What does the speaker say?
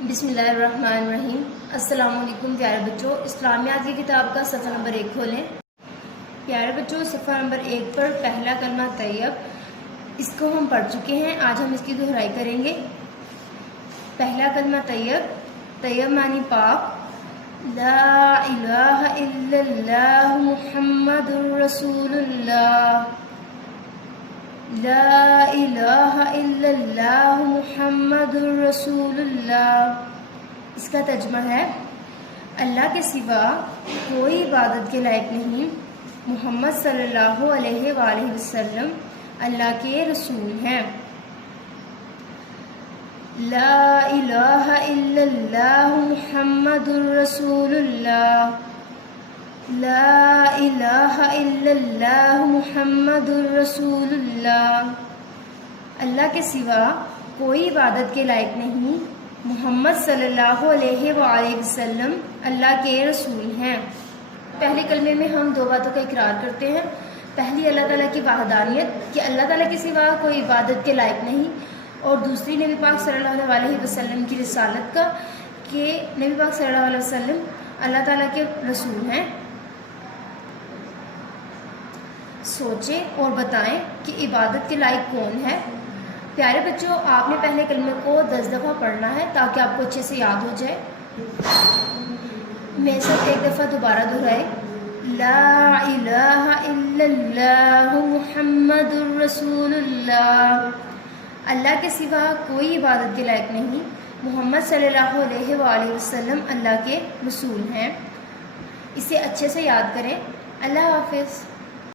بسم اللہ الرحمن الرحیم۔ السلام علیکم پیارے بچوں، اسلامیات کی کتاب کا صفحہ نمبر 1 کھولیں۔ پیارے بچوں، صفحہ نمبر 1 پر پہلا کلمہ طیب، اس کو ہم پڑھ چکے ہیں، آج ہم اس کی دہرائی کریں گے۔ پہلا کلمہ طیب، طیب معنی پاک، لا الہ الا اللہ محمد رسول اللہ، لا الہ الا اللہ محمد رسول اللہ۔ اس کا ترجمہ ہے اللہ کے سوا کوئی عبادت کے لائق نہیں، محمد صلی اللہ علیہ وآلہ وسلم اللہ کے رسول ہیں۔ لا الہ الا اللہ محمد رسول اللہ، لا الہ الا اللہ محمد رسول اللہ۔ اللہ کے سوا کوئی عبادت کے لائق نہیں، محمد صلی اللہ علیہ وآلہ وسلم اللہ کے رسول ہیں۔ پہلے کلمے میں ہم دو باتوں کا اقرار کرتے ہیں۔ پہلی اللہ تعالیٰ کی وحدانیت کہ اللہ تعالیٰ کے سوا کوئی عبادت کے لائق نہیں، اور دوسری نبی پاک صلی اللہ علیہ وسلم کی رسالت کا کہ نبی پاک صلی اللہ علیہ وسلم اللہ تعالیٰ کے رسول ہیں۔ سوچیں اور بتائیں کہ عبادت کے لائق کون ہے۔ پیارے بچوں، آپ نے پہلے کلمے کو 10 دفعہ پڑھنا ہے تاکہ آپ کو اچھے سے یاد ہو جائے۔ میں سب ایک دفعہ دوبارہ دہرائے، لا الہ الا اللہ محمد رسول اللہ، اللہ کے سوا کوئی عبادت کے لائق نہیں، محمد صلی اللہ علیہ وآلہ وسلم اللہ کے رسول ہیں۔ اسے اچھے سے یاد کریں۔ اللہ حافظ۔